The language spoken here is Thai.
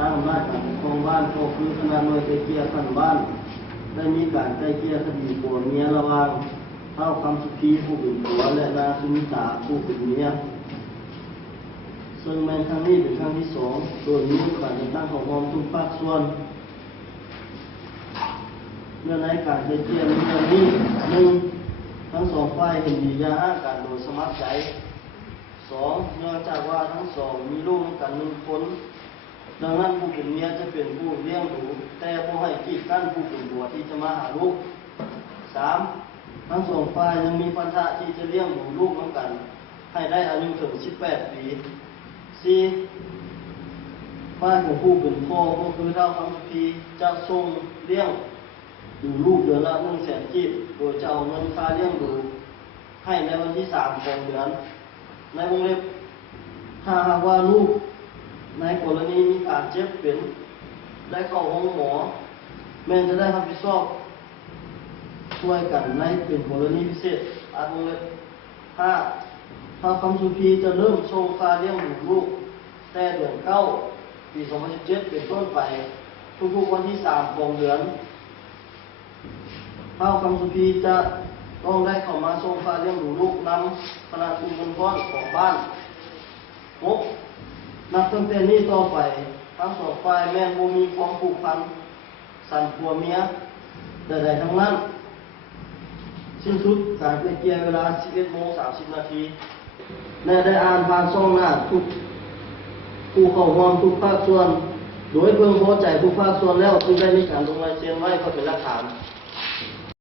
ทางอำนาจการปกครองบ้านก็คือคณะหน่วยไกลเกลี่ยขั้นบ้านได้มีการไกลเกลี่ยคดีผัวเมียระหว่างเท่าคำสุขีผู้เป็นผัวและนางสุนิตาผู้เป็นเมียซึ่งในครั้งนี้เป็นครั้งที่สองโดยมีการตั้งของกองทุกภาคส่วนเมื่อในการไกลเกลี่ยในครั้งนี้หนึ่งทั้งสองฝ่ายเห็นดียาการโดยสมัครใจสองเนื่องจากว่าทั้งสองมีลูกกันหนึ่งคนดังนั้นผู้เป็นเมียจะเป็นผู้เลี้ยงดูแต่ผู้ให้กีดกั้นผู้เป็นผัวที่จะมาหาลูกสามทั้งสองฝ่ายยังมีพันธะที่จะเลี้ยงดูลูกเหมือนกันให้ได้อายุถึง18 ปีสี่ฝ่ายของผู้เป็นพ่อก็คือเท่าคำสุขีจะส่งเลี้ยงดูลูกเดือนละ100,000 กีบโดยจะเอาเงินค่าเลี้ยงดูให้ในวันที่3ของเดือนในวงเล็บถ้าหากว่าลูกในกรณีมีการเจ็บเป็นได้เข้าห้องหมอแม่จะได้รับผิดชอบช่วยกันในเป็นกรณีพิเศษวงเล็บถ้าคำสุขีจะเริ่มส่งค่าเลี้ยงดูลูกแต่เดือน9 ปี 2017เป็นต้นไปทุกๆวันที่3ของเดือนถ้าคำสุขีจะต้องได้เข้ามาส่งค่าเลี้ยงดูลูกนำคณะทุนเงินก้อนของบ้านนับตั้งแต่นี้ต่อไปทั้งสองฝ่ายแม่บ่มีความผูกพันสันผัวเมียใดๆทั้งนั้นสิ้นสุดการไกลเกลี่ยเวลา 11:30 นาทีและได้อ่านผ่านช่องหน้าทุกผู้เข้าร่วมทุกภาคส่วนโดยเพิ่งพอใจทุกภาคส่วนแล้วจึงได้มีการลงลายเซ็นไว้เพื่อเป็นหลักฐาน